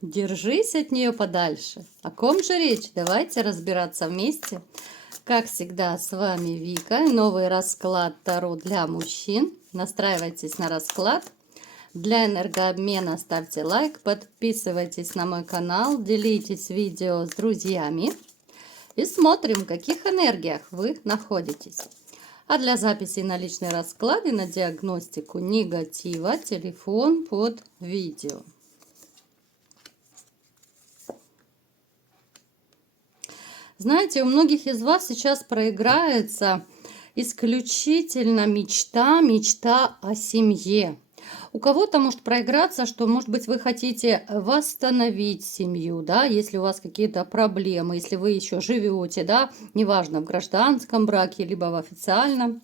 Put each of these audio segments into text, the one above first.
Держись от нее подальше. О ком же речь? Давайте разбираться вместе. Как всегда, с вами Вика. Новый расклад Таро для мужчин. Настраивайтесь на расклад. Для энергообмена ставьте лайк, подписывайтесь на мой канал, делитесь видео с друзьями. И смотрим, в каких энергиях вы находитесь. А для записи на личный расклад и на диагностику негатива телефон под видео. Знаете, у многих из вас сейчас проиграется исключительно мечта о семье. У кого-то может проиграться, что, может быть, вы хотите восстановить семью, да, если у вас какие-то проблемы, если вы еще живете, да, неважно, в гражданском браке, либо в официальном.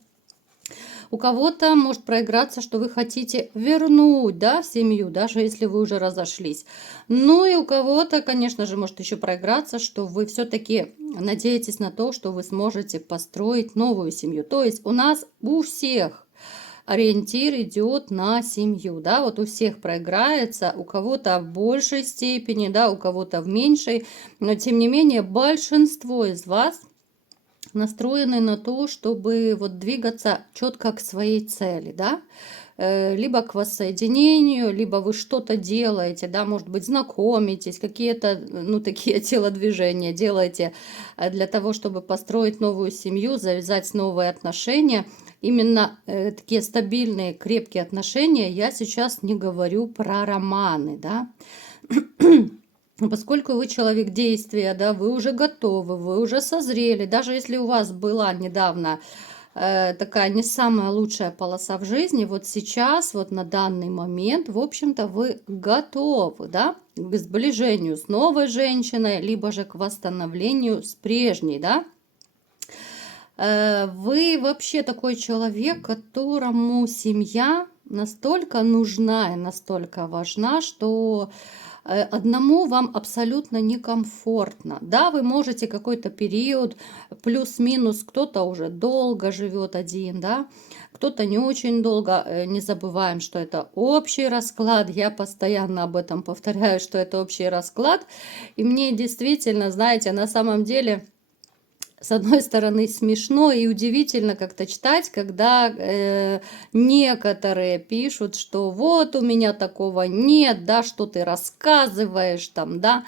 У кого-то может проиграться, что вы хотите вернуть, да, семью, даже если вы уже разошлись. Ну и у кого-то, конечно же, может еще проиграться, что вы все-таки надеетесь на то, что вы сможете построить новую семью. То есть у нас у всех ориентир идет на семью, да, вот у всех проиграется, у кого-то в большей степени, да, у кого-то в меньшей, но тем не менее большинство из вас настроены на то, чтобы вот двигаться четко к своей цели, да, либо к воссоединению, либо вы что-то делаете, да, может быть, знакомитесь, какие-то, ну, такие телодвижения делаете для того, чтобы построить новую семью, завязать новые отношения. Именно такие стабильные, крепкие отношения. Я сейчас не говорю про романы, да. Поскольку вы человек действия, да, вы уже готовы, вы уже созрели, даже если у вас была недавно такая не самая лучшая полоса в жизни, вот сейчас, вот на данный момент, в общем-то, вы готовы, да, к сближению с новой женщиной, либо же к восстановлению с прежней, да. Вы вообще такой человек, которому семья настолько нужна и настолько важна, что одному вам абсолютно некомфортно. Да, вы можете какой-то период, плюс-минус, кто-то уже долго живет один, да, кто-то не очень долго. Не забываем, что это общий расклад. Я постоянно об этом повторяю, что это общий расклад. И мне действительно, знаете, на самом деле, с одной стороны, смешно и удивительно как-то читать, когда некоторые пишут, что вот у меня такого нет, да, что ты рассказываешь там, да.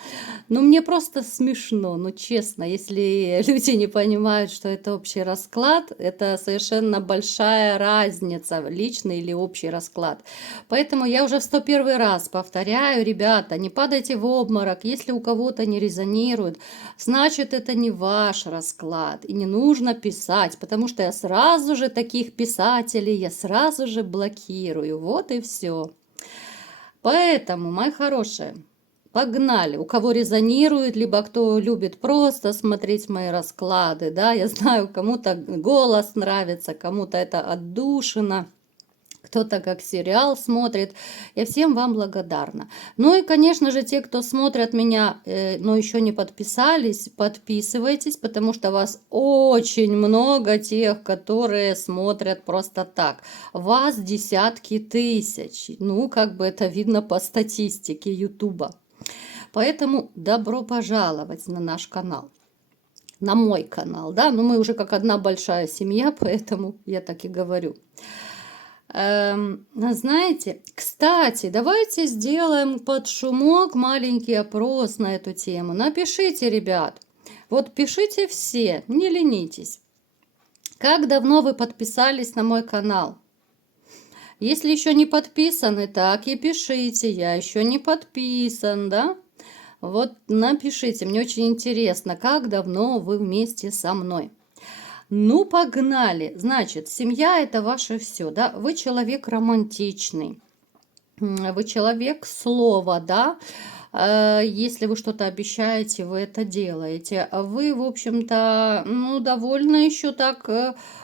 Но мне просто смешно, ну честно, если люди не понимают, что это общий расклад, это совершенно большая разница, личный или общий расклад. Поэтому я уже в 101 раз повторяю, ребята, не падайте в обморок, если у кого-то не резонирует, значит это не ваш расклад. И не нужно писать, потому что я сразу же таких писателей, я сразу же блокирую. Вот и все. Поэтому, мои хорошие, погнали. У кого резонирует, либо кто любит просто смотреть мои расклады, да, я знаю, кому-то голос нравится, кому-то это отдушина. Кто-то как сериал смотрит. Я всем вам благодарна. Ну и, конечно же, те, кто смотрят меня, но еще не подписались, подписывайтесь, потому что вас очень много тех, которые смотрят просто так. Вас десятки тысяч. Ну, как бы это видно по статистике Ютуба. Поэтому добро пожаловать на наш канал. На мой канал, да, но мы уже как одна большая семья, поэтому я так и говорю. Знаете, кстати, давайте сделаем под шумок маленький опрос на эту тему. Напишите, ребят, вот пишите все, не ленитесь. Как давно вы подписались на мой канал? Если еще не подписаны, так и пишите, я еще не подписан, да? Вот напишите, мне очень интересно, как давно вы вместе со мной. Ну, погнали. Значит, семья – это ваше все, да? Вы человек романтичный, вы человек слова, да? Если вы что-то обещаете, вы это делаете. Вы, в общем-то, ну, довольно еще так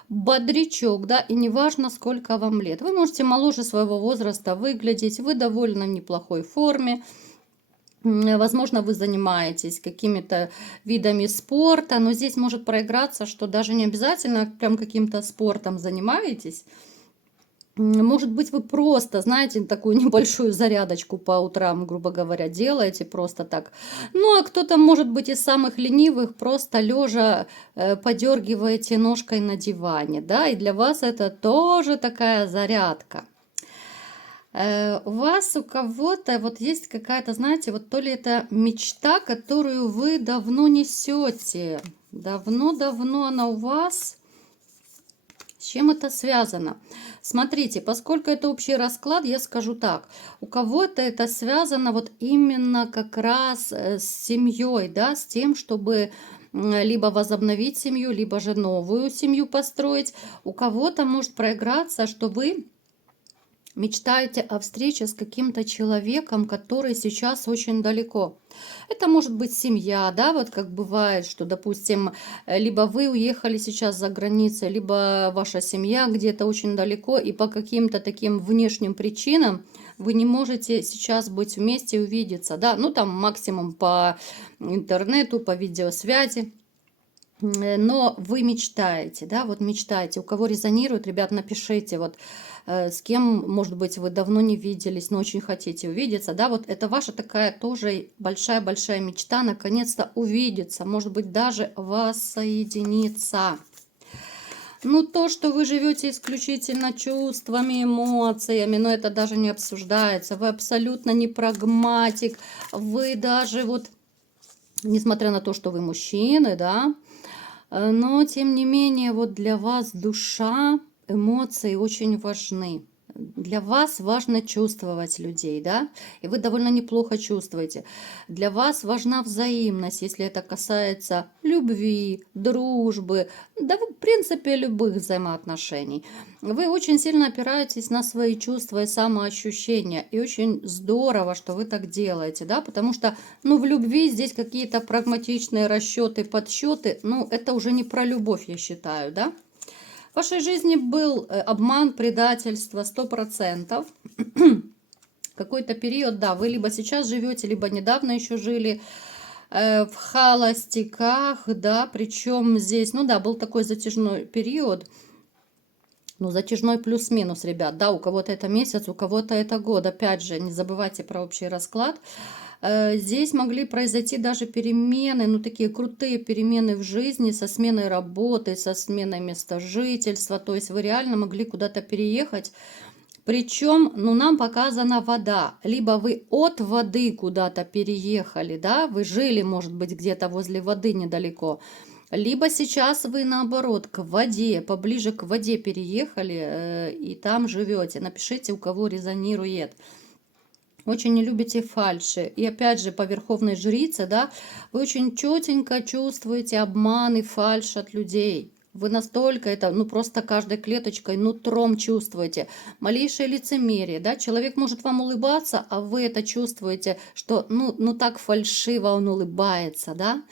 бодрячок, да? И неважно, сколько вам лет. Вы можете моложе своего возраста выглядеть, вы довольно в неплохой форме. Возможно, вы занимаетесь какими-то видами спорта, но здесь может проиграться, что даже не обязательно прям каким-то спортом занимаетесь. Может быть, вы просто, знаете, такую небольшую зарядочку по утрам, грубо говоря, делаете просто так. Ну, а кто-то, может быть, из самых ленивых, просто лежа подергиваете ножкой на диване, да, и для вас это тоже такая зарядка. У вас, у кого-то вот есть какая-то, знаете, вот то ли это мечта, которую вы давно несете. Давно-давно она у вас. С чем это связано? Смотрите, поскольку это общий расклад, я скажу так. У кого-то это связано вот именно как раз с семьей, да, с тем, чтобы либо возобновить семью, либо же новую семью построить. У кого-то может проиграться, что вы мечтаете о встрече с каким-то человеком, который сейчас очень далеко. Это может быть семья, да, вот как бывает, что, допустим, либо вы уехали сейчас за границей, либо ваша семья где-то очень далеко, и по каким-то таким внешним причинам вы не можете сейчас быть вместе и увидеться, да, ну там максимум по интернету, по видеосвязи. Но вы мечтаете, да, вот мечтаете. У кого резонирует, ребят, напишите, вот с кем, может быть, вы давно не виделись, но очень хотите увидеться, да, вот это ваша такая тоже большая-большая мечта, наконец-то увидеться, может быть, даже воссоединиться. Ну, то, что вы живете исключительно чувствами, эмоциями, но это даже не обсуждается, вы абсолютно не прагматик, вы даже вот, несмотря на то, что вы мужчины, да, но, тем не менее, вот для вас душа, эмоции очень важны. Для вас важно чувствовать людей, да, и вы довольно неплохо чувствуете. Для вас важна взаимность, если это касается любви, дружбы, да, в принципе, любых взаимоотношений. Вы очень сильно опираетесь на свои чувства и самоощущения, и очень здорово, что вы так делаете, да, потому что, ну, в любви здесь какие-то прагматичные расчеты, подсчеты, ну, это уже не про любовь, я считаю, да. В вашей жизни был обман, предательство, 100%. Какой-то период, да, вы либо сейчас живете, либо недавно еще жили в холостяках, да, причем здесь, ну да, был такой затяжной период, ну, затяжной плюс-минус, ребят, да, у кого-то это месяц, у кого-то это год, опять же, не забывайте про общий расклад. Здесь могли произойти даже перемены, ну такие крутые перемены в жизни со сменой работы, со сменой места жительства. То есть вы реально могли куда-то переехать. Причем, ну, нам показана вода. Либо вы от воды куда-то переехали, да, вы жили, может быть, где-то возле воды недалеко. Либо сейчас вы наоборот к воде, поближе к воде переехали и там живете. Напишите, у кого резонирует. Очень не любите фальши. И опять же, по верховной жрице, да, вы очень четенько чувствуете обман и фальшь от людей. Вы настолько это, ну просто каждой клеточкой, нутром чувствуете. Малейшее лицемерие, да, человек может вам улыбаться, а вы это чувствуете, что, ну так фальшиво он улыбается, да.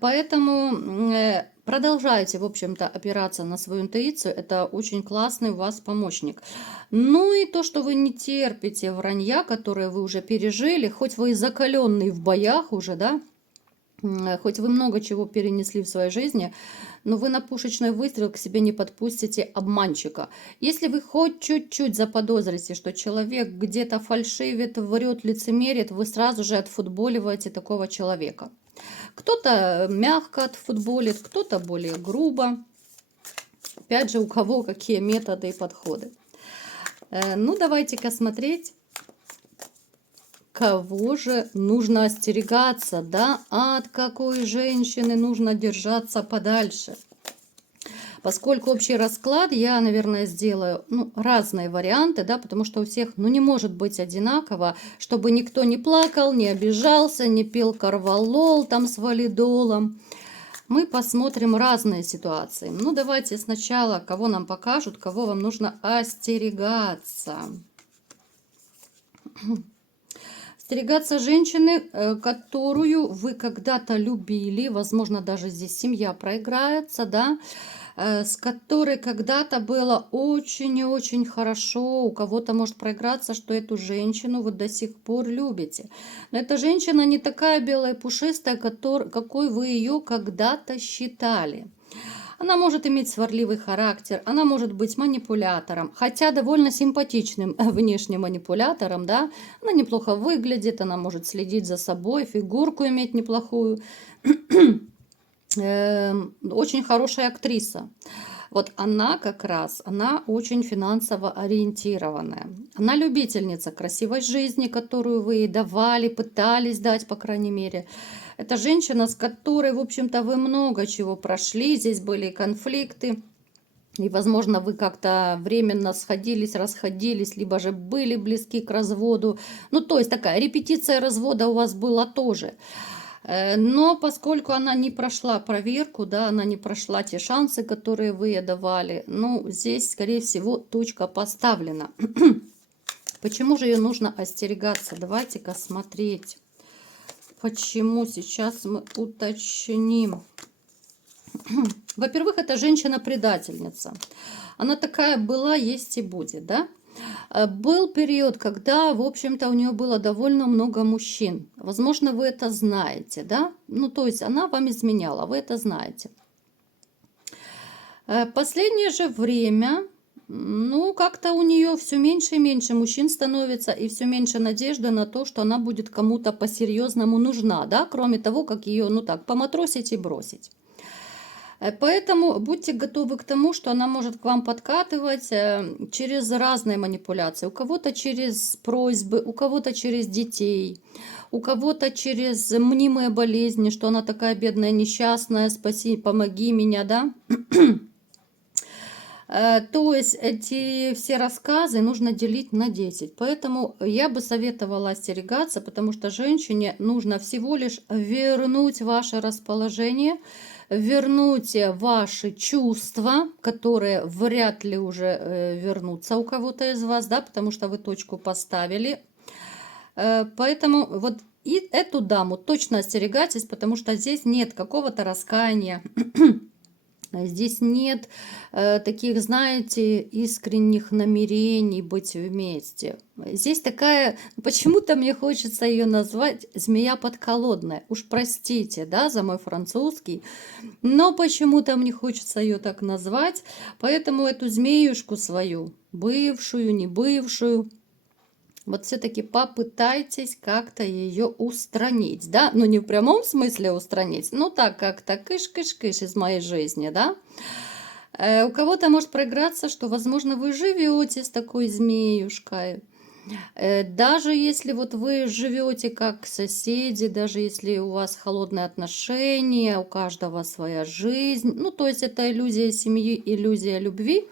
Поэтому продолжайте, в общем-то, опираться на свою интуицию. Это очень классный у вас помощник. Ну и то, что вы не терпите вранья, которое вы уже пережили, хоть вы и закаленный в боях уже, да, хоть вы много чего перенесли в своей жизни, но вы на пушечный выстрел к себе не подпустите обманщика. Если вы хоть чуть-чуть заподозрите, что человек где-то фальшивит, врет, лицемерит, вы сразу же отфутболиваете такого человека. Кто-то мягко отфутболит, кто-то более грубо. Опять же, у кого какие методы и подходы. Ну, давайте-ка смотреть, кого же нужно остерегаться, да, от какой женщины нужно держаться подальше. Поскольку общий расклад, я, наверное, сделаю разные варианты, да, потому что у всех, не может быть одинаково, чтобы никто не плакал, не обижался, не пил корвалол там с валидолом. Мы посмотрим разные ситуации. Ну, давайте сначала, кого нам покажут, кого вам нужно остерегаться. Остерегаться женщины, которую вы когда-то любили, возможно, даже здесь семья проиграется, да, с которой когда-то было очень и очень хорошо. У кого-то может проиграться, что эту женщину вы до сих пор любите. Но эта женщина не такая белая пушистая, какой вы ее когда-то считали. Она может иметь сварливый характер, она может быть манипулятором, хотя довольно симпатичным внешним манипулятором, да. Она неплохо выглядит, она может следить за собой, фигурку иметь неплохую. Очень хорошая актриса. Вот она как раз, она очень финансово ориентированная. Она любительница красивой жизни, которую вы ей давали, пытались дать, по крайней мере. Это женщина, с которой, в общем-то, вы много чего прошли. Здесь были конфликты. И, возможно, вы как-то временно сходились, расходились, либо же были близки к разводу. Ну, то есть такая репетиция развода у вас была тоже. Но поскольку она не прошла проверку, да, она не прошла те шансы, которые вы ей давали, ну, здесь, скорее всего, точка поставлена. Почему же ее нужно остерегаться? Давайте-ка смотреть. Почему? Сейчас мы уточним. Во-первых, это женщина-предательница. Она такая была, есть и будет, да? Был период, когда, в общем-то, у нее было довольно много мужчин. Возможно, вы это знаете, да? Ну, то есть она вам изменяла, вы это знаете. Последнее же время, ну, как-то у нее все меньше и меньше мужчин становится, и все меньше надежды на то, что она будет кому-то по-серьезному нужна, да? Кроме того, как ее, ну так, поматросить и бросить. Поэтому будьте готовы к тому, что она может к вам подкатывать через разные манипуляции. У кого-то через просьбы, у кого-то через детей, у кого-то через мнимые болезни, что она такая бедная, несчастная, спаси, помоги меня, да? То есть эти все рассказы нужно делить на 10. Поэтому я бы советовала остерегаться, потому что женщине нужно всего лишь вернуть ваше расположение, вернуть ваши чувства, которые вряд ли уже вернутся у кого-то из вас, да, потому что вы точку поставили. Поэтому вот и эту даму точно остерегайтесь, потому что здесь нет какого-то раскаяния. Здесь нет таких, знаете, искренних намерений быть вместе. Здесь такая, почему-то мне хочется ее назвать змея подколодная. Уж простите, да, за мой французский, но почему-то мне хочется ее так назвать. Поэтому эту змеюшку свою, бывшую, не бывшую, вот все-таки попытайтесь как-то ее устранить, да, ну не в прямом смысле устранить, ну так как-то кыш-кыш-кыш из моей жизни, да. У кого-то может проиграться, что, возможно, вы живете с такой змеюшкой. Даже если вот вы живете как соседи, даже если у вас холодные отношения, у каждого своя жизнь, ну то есть это иллюзия семьи, иллюзия любви,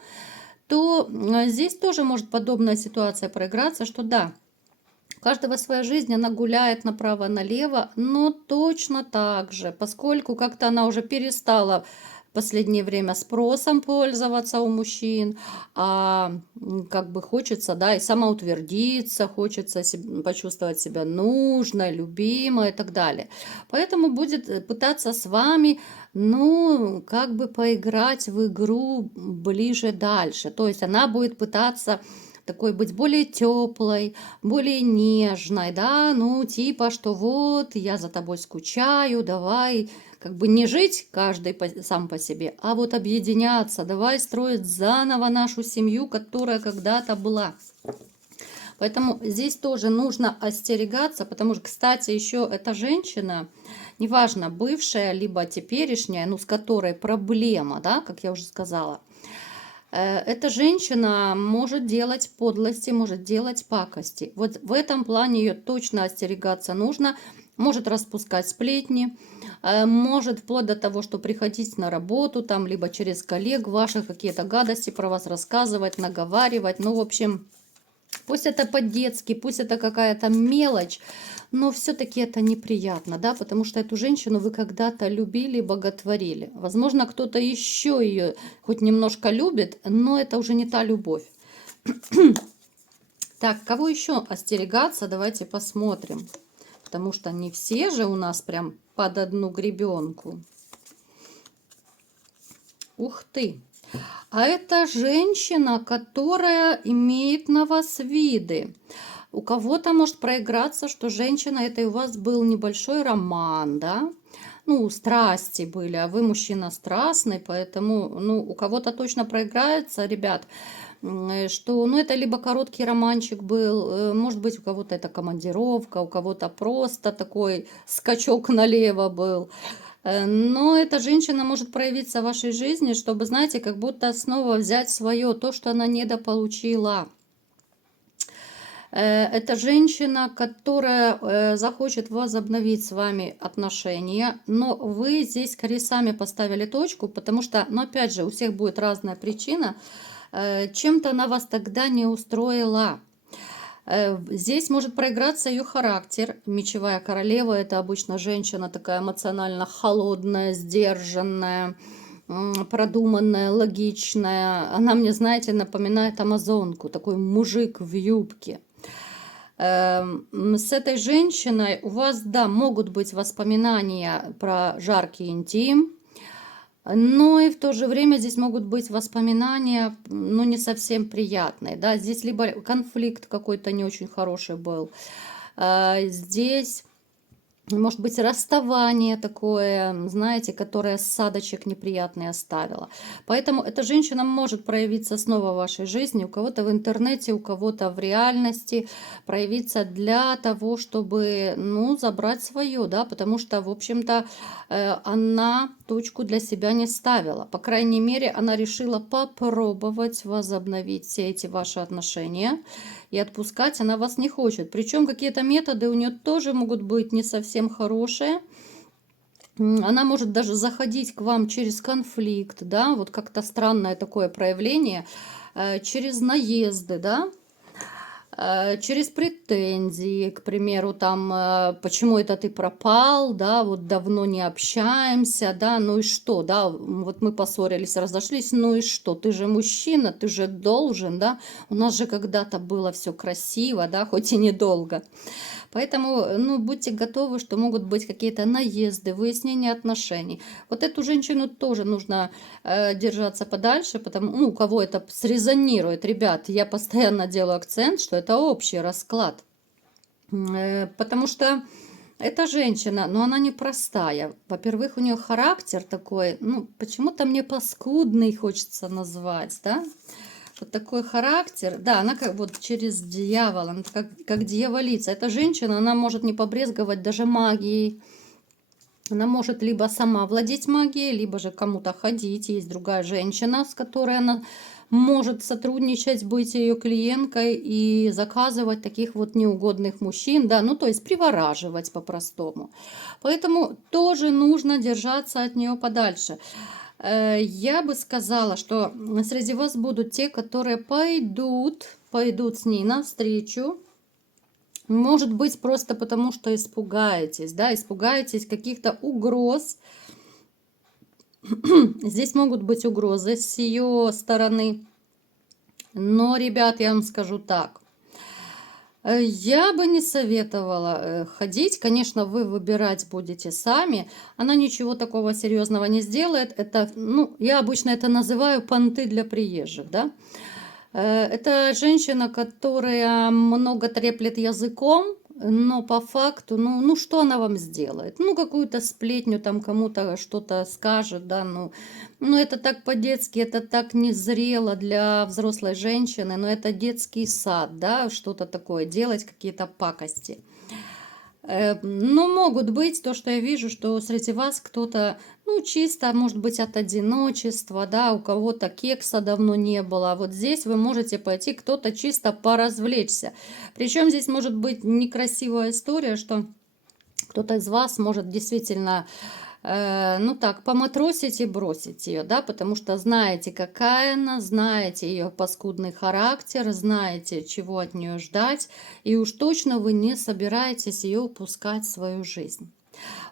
то здесь тоже может подобная ситуация проиграться, что да, у каждого своя жизнь, она гуляет направо-налево, но точно так же, поскольку как-то она уже перестала в последнее время спросом пользоваться у мужчин, как бы хочется, да, и самоутвердиться, хочется почувствовать себя нужной, любимой и так далее. Поэтому будет пытаться с вами, ну, как бы поиграть в игру ближе дальше. То есть она будет пытаться такой быть более теплой, более нежной, да, ну, типа, что вот, я за тобой скучаю, давай, как бы не жить каждый сам по себе, а вот объединяться, давай строить заново нашу семью, которая когда-то была. Поэтому здесь тоже нужно остерегаться, потому что, кстати, еще эта женщина, неважно, бывшая, либо теперешняя, ну, с которой проблема, да, как я уже сказала, эта женщина может делать подлости, может делать пакости. Вот в этом плане ее точно остерегаться нужно. Может распускать сплетни, может вплоть до того, что приходить на работу, там, либо через коллег ваших какие-то гадости про вас рассказывать, наговаривать. Ну, в общем, пусть это по-детски, пусть это какая-то мелочь, но все-таки это неприятно, да, потому что эту женщину вы когда-то любили, боготворили. Возможно, кто-то еще ее хоть немножко любит, но это уже не та любовь. Так, кого еще остерегаться, давайте посмотрим. Потому что не все же у нас прям под одну гребенку. Ух ты! А это женщина, которая имеет на вас виды. У кого-то может проиграться, что женщина, это и у вас был небольшой роман, да? ну, страсти были, а вы мужчина страстный, поэтому, ну, у кого-то точно проиграется, ребят, что, ну, это либо короткий романчик был, может быть, у кого-то это командировка, у кого-то просто такой скачок налево был. Но эта женщина может проявиться в вашей жизни, чтобы, знаете, как будто снова взять свое, то, что она недополучила. Это женщина, которая захочет возобновить с вами отношения, но вы здесь скорее сами поставили точку, потому что, ну, опять же, у всех будет разная причина, чем-то она вас тогда не устроила. Здесь может проиграться ее характер. Мечевая королева — это обычно женщина такая эмоционально холодная, сдержанная, продуманная, логичная. Она мне, знаете, напоминает амазонку, такой мужик в юбке. С этой женщиной у вас, да, могут быть воспоминания про жаркий интим, но и в то же время здесь могут быть воспоминания, ну, не совсем приятные, да, здесь либо конфликт какой-то не очень хороший был, здесь может быть расставание такое, знаете, которое осадочек неприятный оставило. Поэтому эта женщина может проявиться снова в вашей жизни, у кого-то в интернете, у кого-то в реальности, проявиться для того, чтобы, ну, забрать свое, да, потому что, в общем-то, она точку для себя не ставила. По крайней мере, она решила попробовать возобновить все эти ваши отношения, и отпускать она вас не хочет. Причем какие-то методы у нее тоже могут быть не совсем хорошие. Она может даже заходить к вам через конфликт, да, вот как-то странное такое проявление, через наезды, да, через претензии, к примеру, там, почему это ты пропал, да, вот давно не общаемся, да, ну и что, да, вот мы поссорились, разошлись, ну и что, ты же мужчина, ты же должен, да, у нас же когда-то было все красиво, да, хоть и недолго. Поэтому, ну, будьте готовы, что могут быть какие-то наезды, выяснения отношений. Вот эту женщину тоже нужно держаться подальше, потому, ну, у кого это срезонирует. Ребят, я постоянно делаю акцент, что это общий расклад. Потому что эта женщина, но она непростая. Во-первых, у нее характер такой, ну, почему-то мне паскудный хочется назвать, да? Вот такой характер. Да, она как вот через дьявола, она как дьяволица. Эта женщина, она может не побрезговать даже магией. Она может либо сама владеть магией, либо же кому-то ходить. Есть другая женщина, с которой она может сотрудничать, быть ее клиенткой и заказывать таких вот неугодных мужчин, да, ну то есть привораживать по-простому. Поэтому тоже нужно держаться от нее подальше. Я бы сказала, что среди вас будут те, которые пойдут с ней навстречу. Может быть, просто потому, что испугаетесь, да, испугаетесь каких-то угроз. Здесь могут быть угрозы с ее стороны. Но, ребят, я вам скажу так. Я бы не советовала ходить. Конечно, вы выбирать будете сами. Она ничего такого серьезного не сделает. Это, ну, я обычно это называю понты для приезжих, да. Это женщина, которая много треплет языком, но по факту, ну что она вам сделает? Ну, какую-то сплетню там кому-то что-то скажет, да, ну это так по-детски, это так незрело для взрослой женщины, но это детский сад, да, что-то такое, делать какие-то пакости. Но могут быть то, что я вижу, что среди вас кто-то, ну, чисто, может быть, от одиночества, да, у кого-то кекса давно не было. Вот здесь вы можете пойти, кто-то чисто поразвлечься. Причем здесь может быть некрасивая история, что кто-то из вас может действительно, ну так, поматросить и бросить ее, да, потому что знаете, какая она, знаете ее паскудный характер, знаете, чего от нее ждать, и уж точно вы не собираетесь ее упускать в свою жизнь.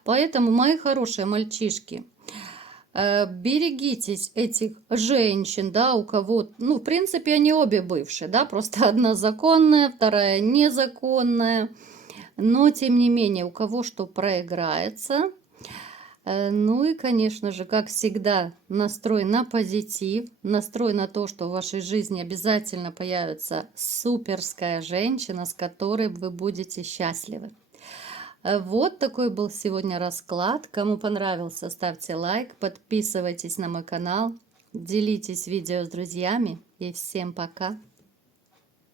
Поэтому, мои хорошие мальчишки, берегитесь этих женщин, да, у кого, ну, в принципе, они обе бывшие, да, просто одна законная, вторая незаконная, но, тем не менее, у кого что проиграется. Ну и, конечно же, как всегда, настрой на позитив, настрой на то, что в вашей жизни обязательно появится суперская женщина, с которой вы будете счастливы. Вот такой был сегодня расклад. Кому понравился, ставьте лайк, подписывайтесь на мой канал, делитесь видео с друзьями и всем пока!